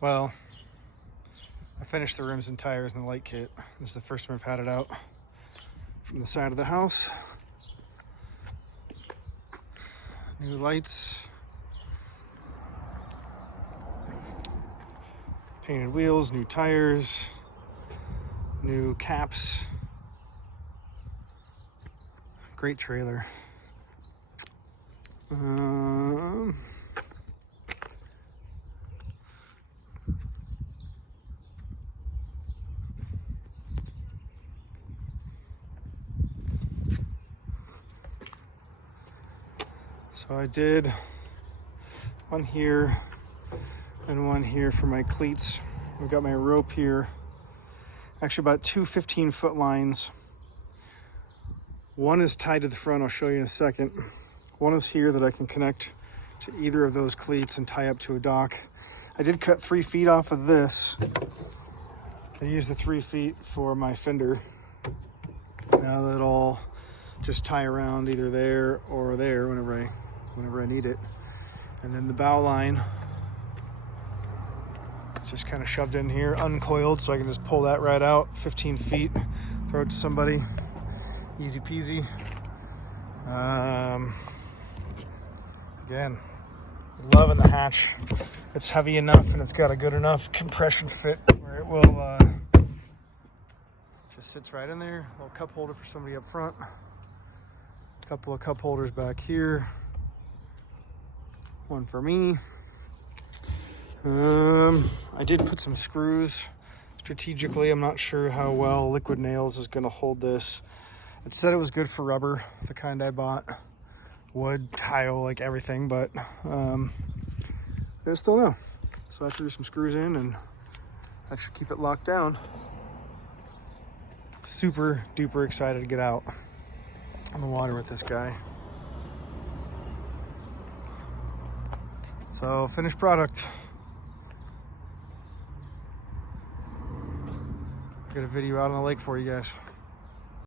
Well, I finished the rims and tires and the light kit. This is the first time I've had it out from the side of the house. New lights, painted wheels, new tires, new caps. Great trailer. So I did one here and one here for my cleats. I've got my rope here. Actually about two 15-foot lines. One is tied to the front, I'll show you in a second. One is here that I can connect to either of those cleats and tie up to a dock. I did cut 3 feet off of this. I used the 3 feet for my fender. Now that'll just tie around either there or there whenever I need it. And then the bow line, it's just kind of shoved in here, uncoiled, so I can just pull that right out, 15 feet, throw it to somebody, easy peasy. Again, loving the hatch. It's heavy enough and it's got a good enough compression fit where it will just sits right in there. A little cup holder for somebody up front. A couple of cup holders back here. One for me. I did put some screws strategically. I'm not sure how well Liquid Nails is going to hold this. It said it was good for rubber, the kind I bought. Wood, tile, like everything, but there's still no. So I threw some screws in and that should keep it locked down. Super duper excited to get out on the water with this guy. So finished product. Got a video out on the lake for you guys.